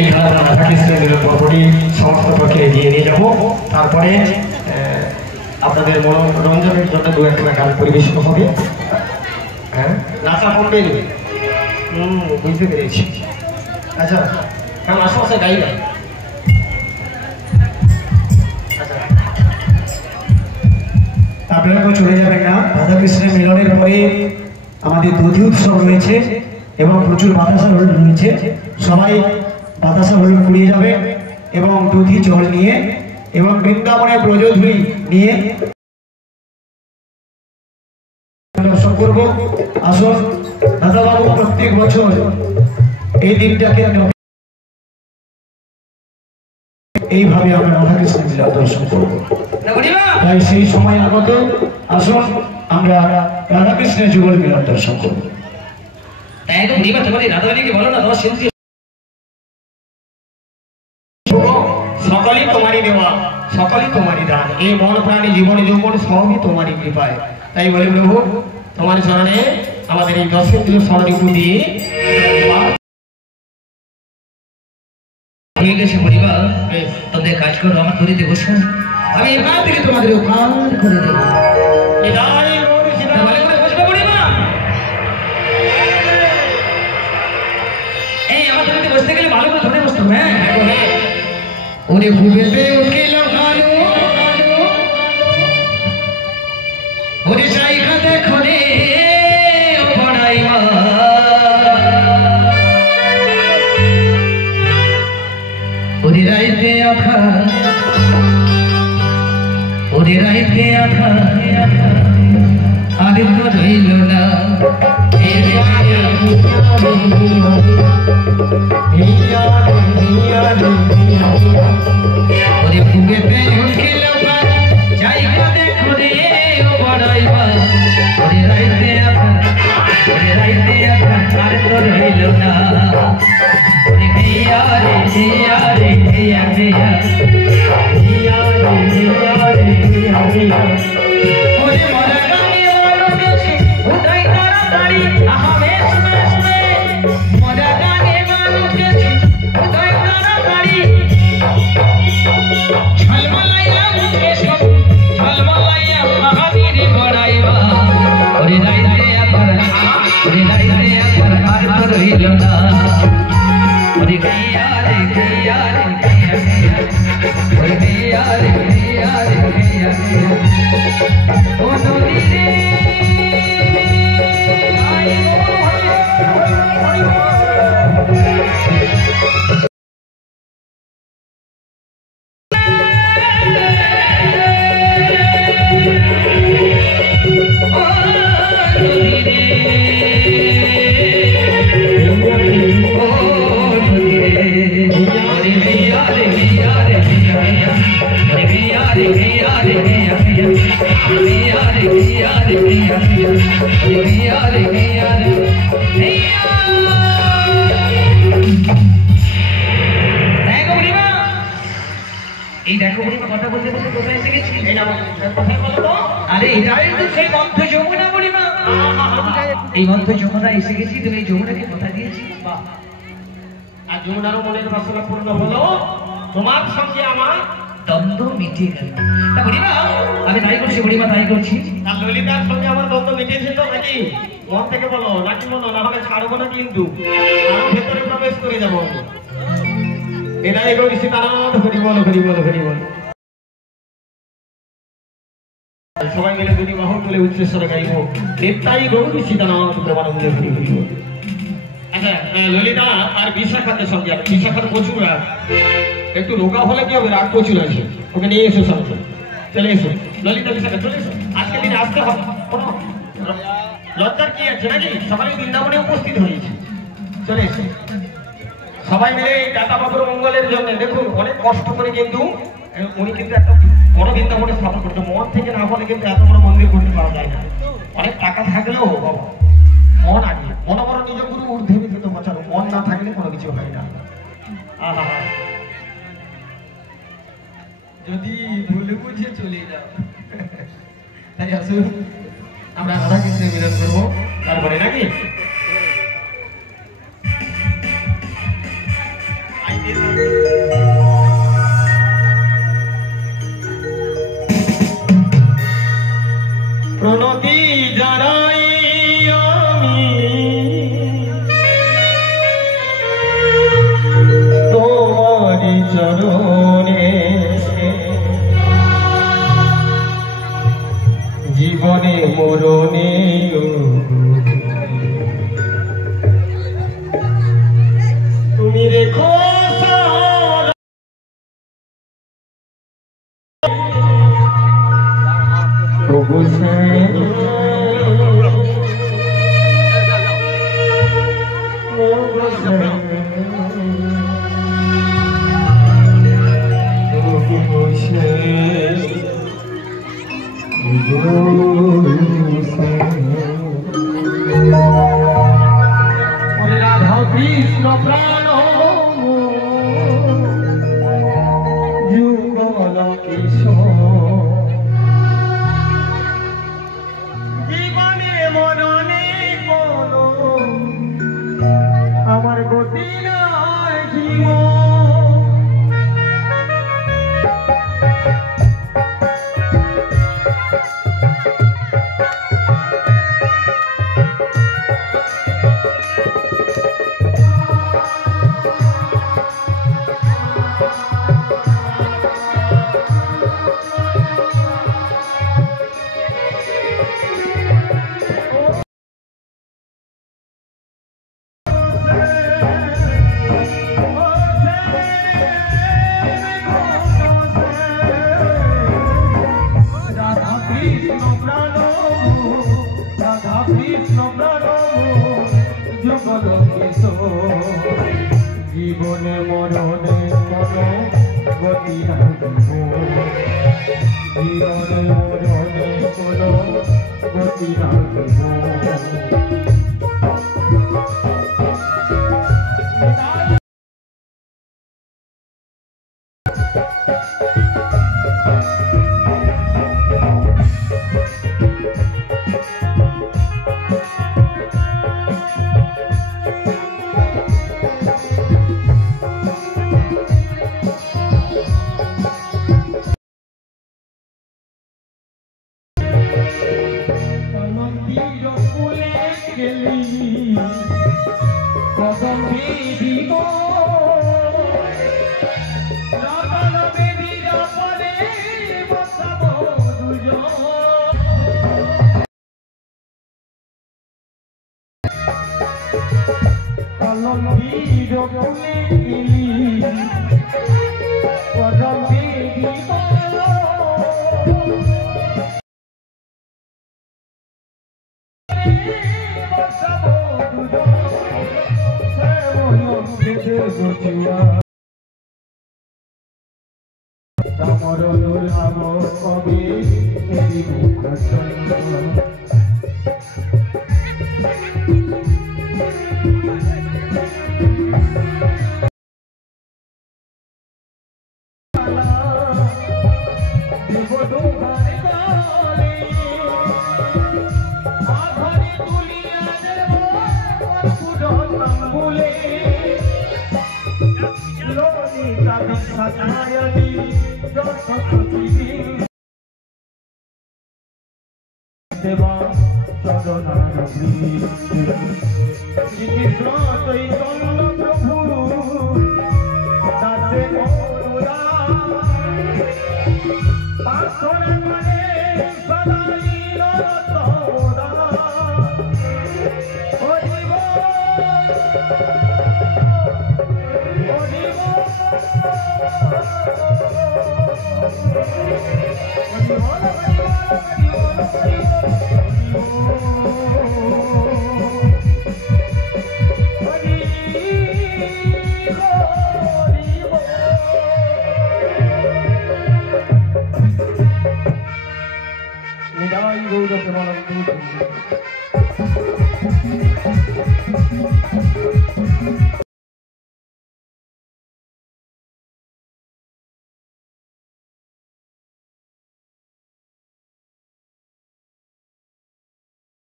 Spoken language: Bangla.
এই খেলাটা রাধাকৃষ্ণের মিলন পর্বটি সমস্ত পক্ষে এগিয়ে নিয়ে যাবো। তারপরে আপনাদের মনোরঞ্জনের জন্য দু একটা গান পরিবেশন হবে। হ্যাঁ, নাচা করবেন, বুঝতে পেরেছি। আচ্ছা, কারণ আশেপাশে গাই না। আপনারা কেউ চলে যাবেন না। রাধাকৃষ্ণের মিলনের পরে আমাদের দধি উৎসব রয়েছে এবং প্রচুর বাতাসা হলুদ রয়েছে। সবাই বাতাসা হলুদ কুড়িয়ে যাবে এবং দধি জল নিয়ে এবং বৃন্দাবনের ব্রজধুলি নিয়ে দর্শন করব। আসুন দাদাবাবু, প্রত্যেক বছর এই দিনটাকে এইভাবে আমরা রাধাকৃষ্ণ মিলন দর্শন করবো। তাই সেই সময় আগত আসুন আমরা রাধাকৃষ্ণের যুগল মিলন দর্শন করবো। সকলই তোমারই দেওয়া, সকলই তোমারই দান, এই মন প্রাণী জীবন যৌবন সবই তোমারই কৃপায়। তাই বলে প্রভু তোমার চরণে আমাদের এই দর্শকদের স্মরণীয় দিয়ে তোদের কাজ করো, আমার করে দেবো। আমি এবার থেকে তোমাদের উপকার করে দেবো। এই আমার ধরে বসতে গেলে ভালো করে ধরে বসতো। হ্যাঁ, ওরে ভুবেতে উঠল ভালো, ওরে জায়গা দেখো রে বড়াইমা, ওরে রাইতে আখা, ওরে রাইতে আখা আর তো রইল না। ওরে ভুবেতে উঠল জায়গা দেখো রে বড়াইমা, ওরে রাইতে আখা, ওরে রাইতে আখা আর তো রইল না। ওরে ভিয়া রে ভিয়া রে ভিয়া ভিয়া, ভিয়া রে ভিয়া রে ভিয়া ভিয়া, ওরে মরা গানে মানুষে উঠাই তাড়াতাড়ি আহামে শুনে শুনে, মরা গানে মানুষে উঠাই তাড়াতাড়ি ঝলমলাইয়া মুখে সব ঝলমলাইয়া মহাবীর বড়াইবা। ওরে রাইতে আকার, ওরে রাইতে আকার আর তো রইল না। ওরে ভিয়া রে ভিয়া রে ভিয়া ভিয়া, ওরে ভিয়া রে ভিয়া রে ভিয়া ভিয়া, ও নদী রে এই দেখো বুড়িমা কথা বলতে বলতে কোথায় এসে গেছি। আরে এটাই তো সেই মন্থ যমুনা বুড়িমা, এই মন্থ যমুনা এসে গেছি। তুমি এই যমুনাকে কথা দিয়েছি। আর যমুনারও মনের বাসনা পূর্ণ হলো, তোমার সঙ্গে আমার দ্বন্দ্ব মিটে গেল। তা বুড়িমা আমি তাই করছি, বুড়িমা তাই করছি। আর ললিতার সঙ্গে আমার দ্বন্দ্ব মিটেছে তো নাকি? মন থেকে বলো নাকি মনো, না হলে ছাড়বো না কিন্তু, আরো ভেতরে প্রবেশ করে যাবো। এটাই গৌরী সীতারাম, হরি বল হরি বল হরি বল। সবাই মিলে দুটি বাহু তুলে উচ্চস্বরে গাইব, নিতাই গৌরী সীতারাম প্রেমানন্দে হরি হরি বল। আচ্ছা, ললিতা আর বিশাখাদের সঙ্গে, বিশাখার প্রচুর রাগ, একটু রোগা হলে কি হবে, রাগ প্রচুর আছে, ওকে নিয়ে এসো সঙ্গে। চলে এসো ললিতা, বিশাখা চলে এসো, আজকে দিনে আসতে হবে। লজ্জার কি আছে নাকি? সবাই বৃন্দাবনে উপস্থিত হয়েছে, চলে এসো সবাই মিলে এই দাতা বাবুর মঙ্গলের জন্য। দেখুন অনেক কষ্ট করে কিন্তু উনি কিন্তু একটা বড় বৃন্দাবনে স্থাপন করতে, মন থেকে না বলে কিন্তু এত বড় মন্দির করতে পারা যায় না। অনেক টাকা থাকলেও বাবা মন আগে, মন বড় নিজ গুরু ঊর্ধ্বে বিধৃত বচানো, মন না থাকলে কোনো কিছু হয় না। আহা, যদি ভুলে বুঝে চলে যাও। তাই আসুন আমরা রাধাকৃষ্ণের মিলন করবো তারপরে নাকি। চরণে জীবনে মরণে তুমি রেখো রাধা কৃষ্ণ প্রাণ যুগল কিশোর জীবনে মরণে কোনো আমার গতি নাই জীবন জীবনে মরণে কোনো গতি নাই জীবনে মরণে কোনো গতি নাই Oh,